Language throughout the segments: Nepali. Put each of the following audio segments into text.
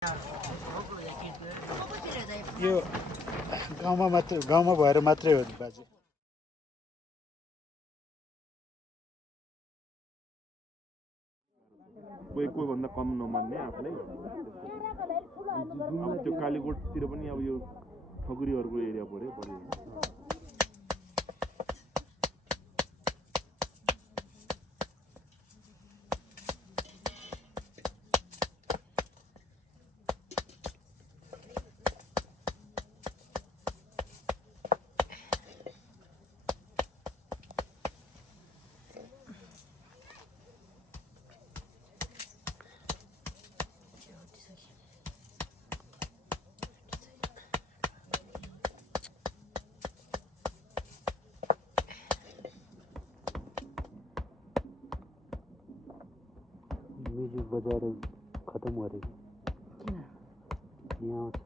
यो गाउँमा भएर मात्रै हो नि बाजे कोही भन्दा कम नमान्ने आफूलाई अब त्यो कालीकोटतिर पनि अब यो ठकुरीहरूको एरिया पर्यो बढी म्युजिक बजाएर खतम गरे किन यहाँ आउँछ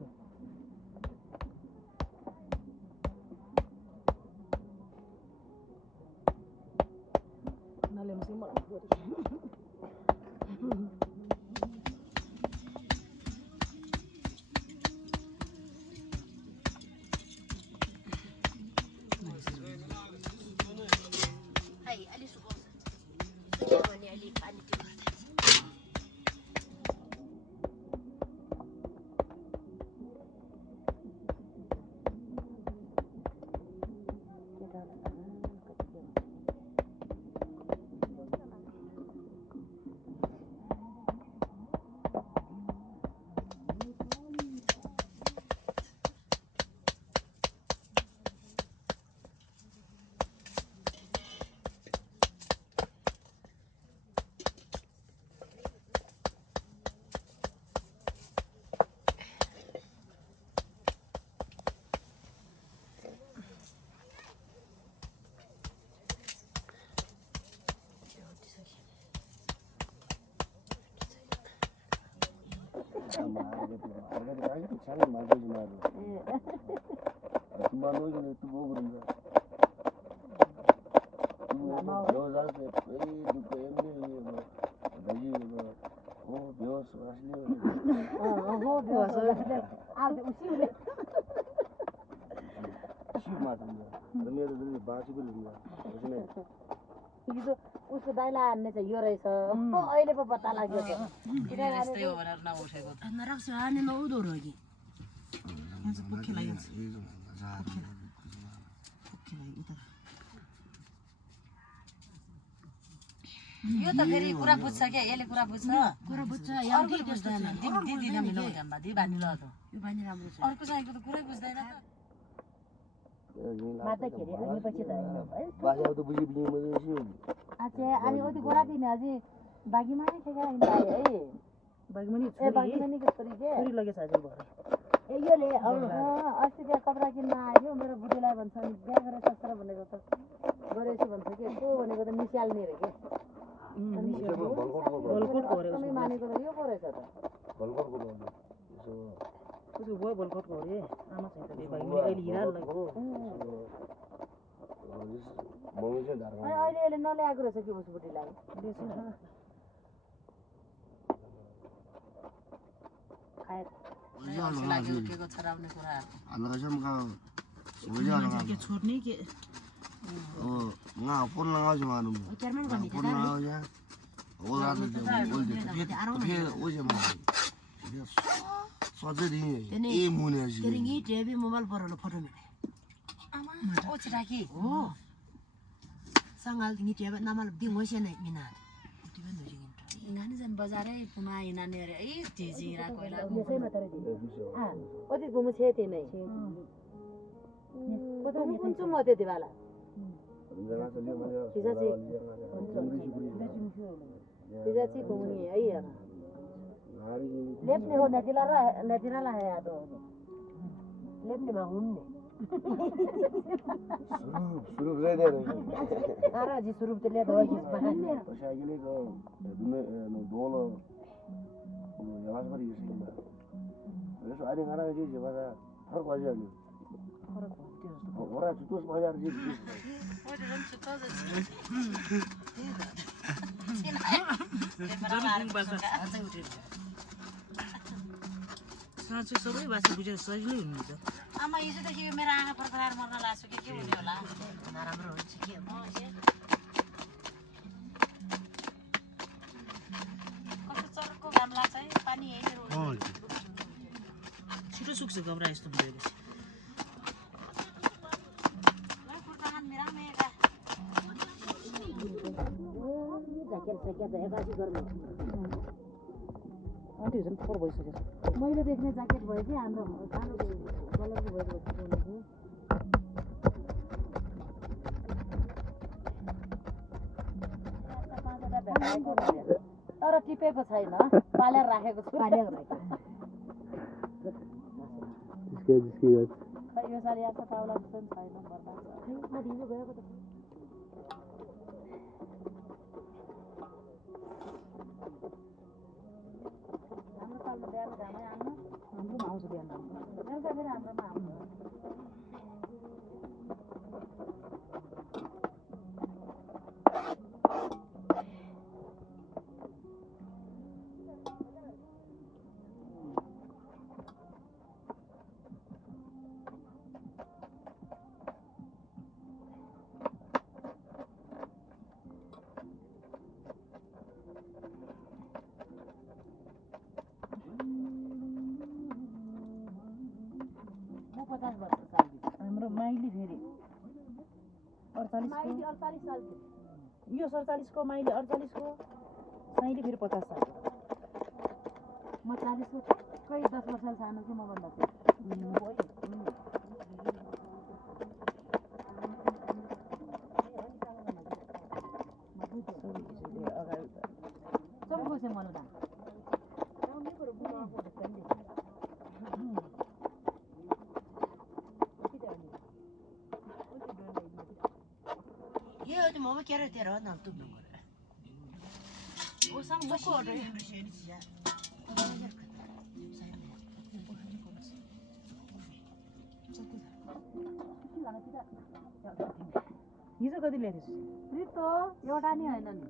उसको दाइला हान्ने चाहिँ यो रहेछ अहिले पो पत्ता लाग्यो त यस्तै हो भनेर नउठेको त नराख्छ हाने नउदो र कि यहाँ चाहिँ पोखे लाग्छ यो त फेरि कुरा बुझ्छ के यसले कुरा बुझ्छ अर्को बुझ्दैन दिदी नमिलो हुँदैन दिदी बानी ल त यो बानी राम्रो छ अर्को चाहिएको त कुरै बुझ्दैन त मात्दाखेरि अनि पछि त बाजा त बुझि बिनि मजे छ अच्छा अनि ओति गोरा दिने अझै बागीमा नै ठेका हिँड्दा है बागमनी बागीमानी के छोरी के छोरी लगेछ आज भरे ए योले अस्ति त्यहाँ कपडा किन्न आयो मेरो बुढीलाई भन्छ नि बिहा गरेर सस्ता भनेको त गरेछु भन्छ के को भनेको त निस्याल्ने रे के बलकोट गरेको छ मानेको त यो पो रहेछ त बलकोटको यसो उसको बुवा बलकोटको हो रे आमा चाहिँ त बागमनी अहिले हिरा लाग्यो मम्मी चाहिँ धारमा अहिले नल्याएको रहेछ कि उस बुढीलाई छोड्ने के nggak pun nggak cuma nunggu. Pun nggak aja. Olah tuh tapi oje mah. Soalnya ini imunnya sih. Keringi dia bi mobile baru foto ni. Oh ceraki. Oh. Sangal tinggi dia nama lebih ngosi naik mina. Tiba nujungin. Ingani jan bazarai puma inane re ai tijira koila. Biasa mata re. Ah, odi gumu छे थे नहीं. पता नहीं कौन सा मत है दिवाला. Pizachi घूमनी है आई यार. लेफ्ट हो नदिला ला है यार. लेफ्ट में घूमने. सुरूप ले दे रहे. अरे जी सुरूप तो ले दो किस बात में. अच्छा ये ले तो दोलो यार पर ये सही है. वैसे आरे गाना जी जब हर बाजा ले. orang itu bayar sih. साँच्चै सबै भाषा बुझेर सजिलै हुनुहुन्छ आमा हिजोदेखि यो मेरो आँखा फर्फराएर मर्न लाग्छ के हुने होला नराम्रो हुन्छ के कस्तो चर्को घाम लाग्छ है पानी यही छिटो सुक्छ कपडा यस्तो बुझेपछि आन्टी झन् थोर भइसकेछ मैले देख्ने ज्याकेट भयो कि हाम्रो कालो कलरको भएको तर टिपेको छैन पालेर राखेको छु जिस्के जिस्के गर्छ यो साल यहाँ ताउला पनि छैन बर्बाद म ढिलो गएको त हाम्रो सालमा बिहान घामै आउनु हाम्रोमा आउँछ बिहान बेलुका फेरि हाम्रोमा आउँछ हाम्रो माइली फेरि 48 साल यो 47 को माइली 48 को साइली फेरि 50 साल म 40 को खै 10 वर्ष सानो कि मभन्दा सब खुसी मनुदा ये अझ ममा क्या रहते रह नाम तुम लोग वो सब मुको और हिजो कति ल्याएको थिएँ रितो एउटा नि हैन नि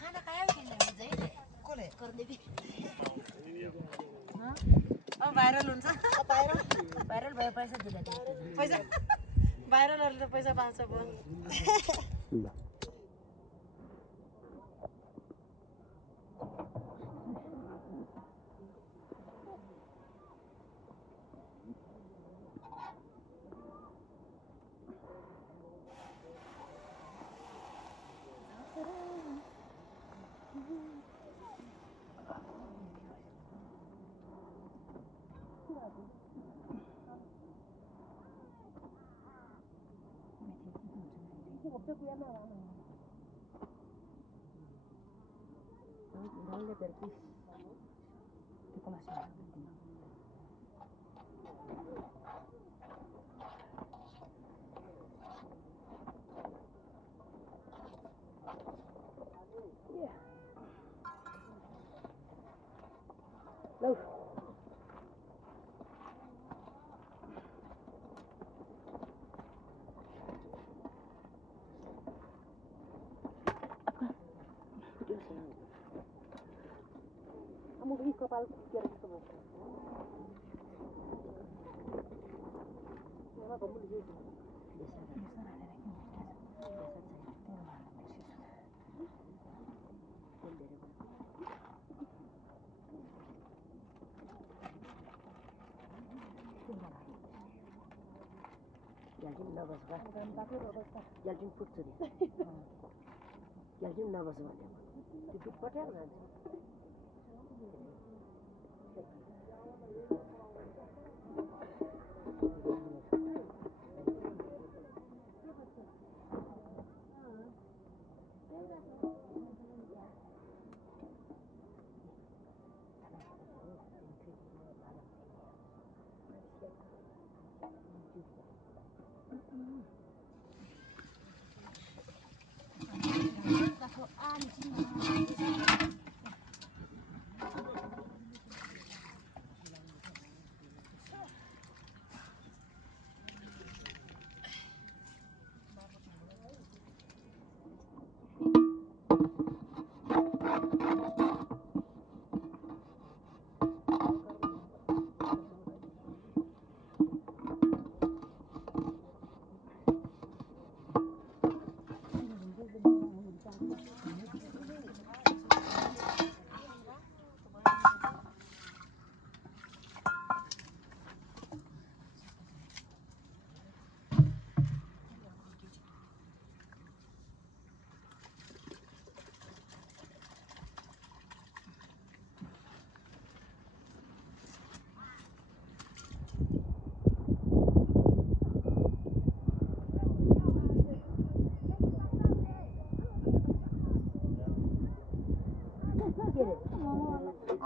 खाना खायो कि भाइरल हुन्छ भाइरल भयो पैसा दिँदा पैसा भाइरलहरूले त पैसा पाउँछ पो कपाल के रहेछ भयो नबस बा क्याल्सियम फुट्छ नि क्याल्सियम नबस भने त्यो फुट पठाएर जान्छ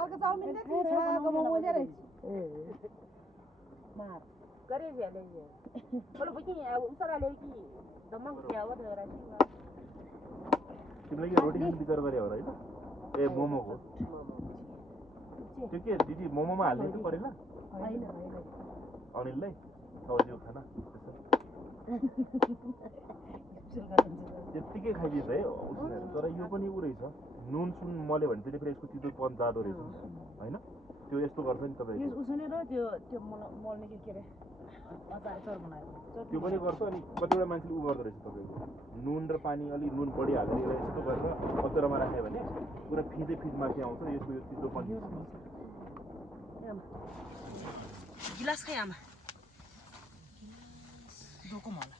अर्को चाउमिन चाहिँ छाको मोमो चाहिँ रहेछ मार गरे भेले बोलो बुझी अब उसरा ले कि दमंग के आवा दे रहा तिमीले के रोटी खाने विचार गरे हो र हैन ए मोमोको त्यो के दिदी मोमोमा हाल्ने कि परेन हैन अनिललाई सजिलो खाना त्यतिकै खाइदिन्छ है उनीहरू तर यो पनि उ रहेछ नुन सुन मल्यो भने चाहिँ फेरि यसको तितोपन जाँदो रहेछ हैन त्यो यस्तो गर्छ नि तपाईँ उसले र त्यो त्यो मल्ने के रे अचार बनाएको त्यो पनि गर्छ अनि कतिवटा मान्छेले उ गर्दो रहेछ तपाईँको नुन र पानी अलि नुन बढी हालेर यस्तो गरेर अचारमा राख्यो भने पुरा फिँदै फिज माथि आउँछ यसको यो तितोपन गिलास खै आमा दोकम होला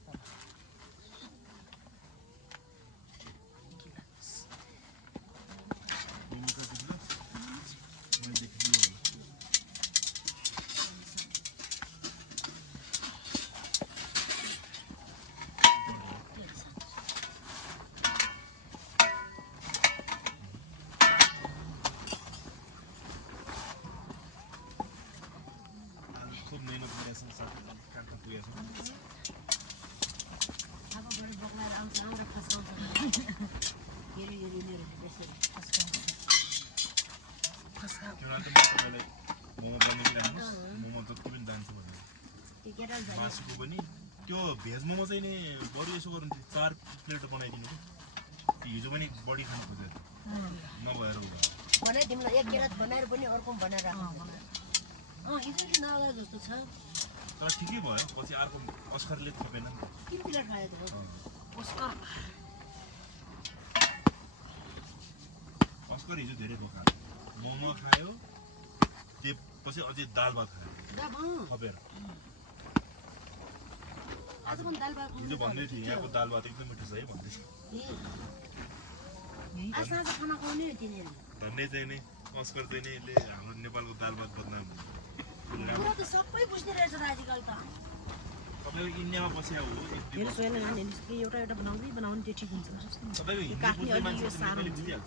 मासुको पनि त्यो भेज मोमो चाहिँ नि बरु यसो गर्नु 4 प्लेट बनाइदिनु कि हिजो पनि बढी खानु खोजेर नभएर भने तिमीलाई एक केरात बनाएर पनि अर्को बनाएर राख्नु हिजो नआगा जस्तो छ तर ठिकै भयो पछि अर्को अस्करले थपेन किन प्लेट खायो त अस्कर हिजो धेरै दोकान मोमो खायो त्यसपछि अझै दाल भात खायो थपेर हिजो भन्दै थिएँ यहाँको दाल भात एकदम मिठो छ है भन्दै धन्य चाहिँ नि अस्कर चाहिँ नि यसले हाम्रो नेपालको दाल भात बदनाम सबै बुझ्दै रहेछ आजकल त तपाईँको इन्डियामा बसेको हो एउटा एउटा बनाउनु त्यो ठिक हुन्छ तपाईँको हिन्दी बुझ्ने मान्छे नेपाली बुझिहाल्छ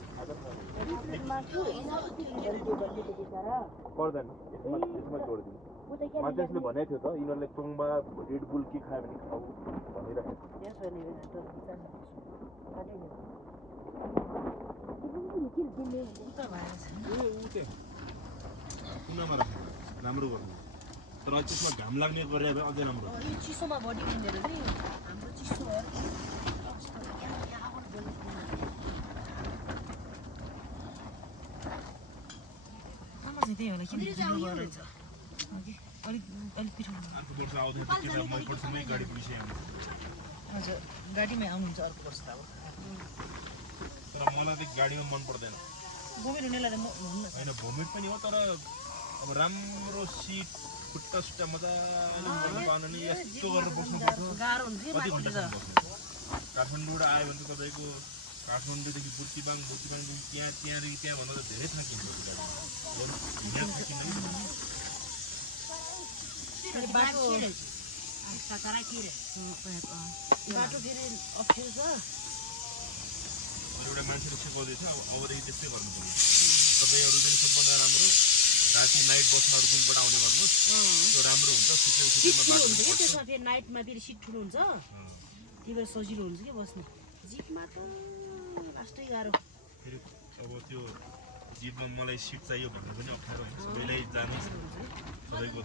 पर्दैन यसमा जोडिदिनु मान्छेले भनेको थियो त यिनीहरूले टोङबा रेडबुल के खायो भने खाऊ भनिरहेको कुनामा राख्नु राम्रो गर्नु तर त्यसमा घाम लाग्ने गरे भए अझै राम्रो चिसोमा बडी हुँदैन नि हाम्रो चिसो त्यही होला किन रहेछ अलिक पिठो अर्को वर्ष आउँदैन किताब मै पढ्छमै गाडी पुगिसक्यो हजुर गाडीमै आउनुहुन्छ अर्को वर्ष अब तर मलाई त गाडीमा मन पर्दैन भोमिट हुनेलाई त होइन भोमिट पनि हो तर अब राम्रो सिट खुट्टा सुट्टा मजाले बाँध्नु नि यस्तो गरेर बस्नुपर्छ गाह्रो हुन्छ कि कति माथि घन्टासम्म बस्नु काठमाडौँबाट आयो भने त तपाईँको काठमाडौँदेखि बुर्तिबाङदेखि त्यहाँदेखि त्यहाँभन्दा त धेरै थाकिन्छ यहाँ थाकिन्न कि बाटो बाटो फेरि अप्ठ्यारो छ एउटा मान्छेले सिकाउँदै थियो अबदेखि त्यस्तै गर्नु पर्यो तपाईँहरू पनि सबभन्दा राम्रो राति नाइट बसमा रुकुमबाट आउने गर्नुहोस् त्यो राम्रो हुन्छ सिट ठुलो हुन्छ कि त्यसमा फेरि नाइटमा फेरि सिट ठुलो हुन्छ त्यही भएर सजिलो हुन्छ कि बस्नु जिपमा त लास्टै गाह्रो फेरि अब त्यो जिपमा मलाई सिट चाहियो भन्नु पनि अप्ठ्यारो होइन सबैलाई जाने सबैको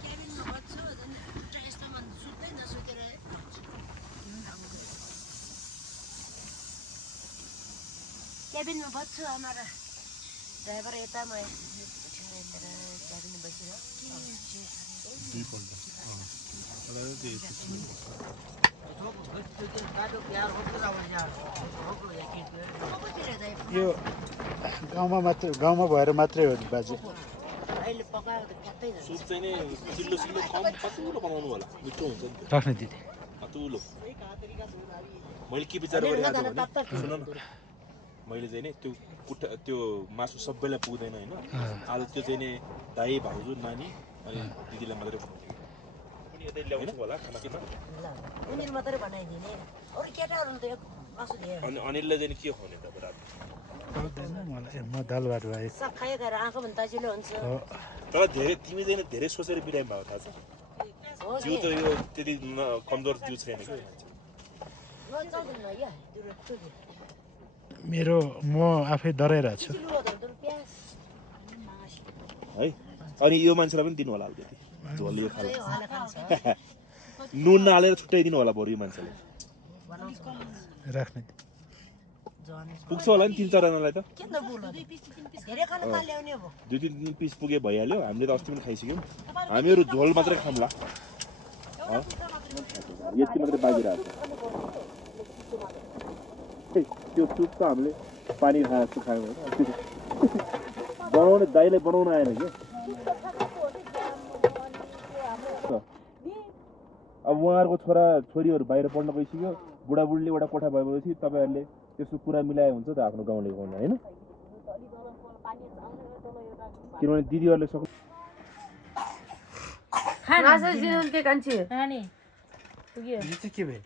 क्याबिनमा बस्छु आमारा ड्राइभर यता म क्याबिनमा बसेर यो गाउँमा भएर मात्रै हो नि बाजे अहिले पकाएको त फ्यात्तै जान्छ सुप चाहिँ नि चिल्लो कम पतुलो बनाउनु होला मिठो हुन्छ नि राख्ने दिदी पतुलो मैले के विचार गरिरहेको भने सुन न मैले चाहिँ नि त्यो मासु सबैलाई पुग्दैन होइन आज त्यो चाहिँ नि दाइ भाउजू नानी अनि दिदीलाई मात्रै पनि यतै ल्याउँछु होला खानापिना उनीहरू मात्रै बनाइदिने अरू केटाहरू त मासु दिएर अनि अनिललाई चाहिँ के खुवाउने त रात मलाई म दाल भात भाइ सब खायो खाएर आँखा पनि ताजिलो हुन्छ तर धेरै तिमी चाहिँ धेरै सोचेर बिरामी भएको थाहा छ जिउ त यो त्यति कमजोर जिउ छैन कि मेरो म आफै डराइरहेको छु है अनि यो मान्छेलाई पनि दिनु होला अलिकति झोल यो खाले नुन नहालेर छुट्याइदिनु होला बरु यो मान्छेले राख्ने पुग्छ होला नि 3-4जनालाई त धेरै खाना कहाँ ल्याउने अब 2-3 पिस पुगे भइहाल्यो हामीले त अस्ति पनि खाइसक्यौँ हामीहरू झोल मात्रै खाउँला यति मात्रै बाँकी रहेछ त्यो सुप त हामीले पानी खाए जस्तो खायौँ होइन बनाउने दाइलाई बनाउन आएन कि अब उहाँहरूको छोरीहरू बाहिर पढ्न गइसक्यो बुढाबुढीले एउटा कोठा भएपछि तपाईँहरूले त्यस्तो कुरा मिलाए हुन्छ त आफ्नो गाउँले गाउँमा होइन किनभने दिदीहरूले सक्नु के कान्छी के भयो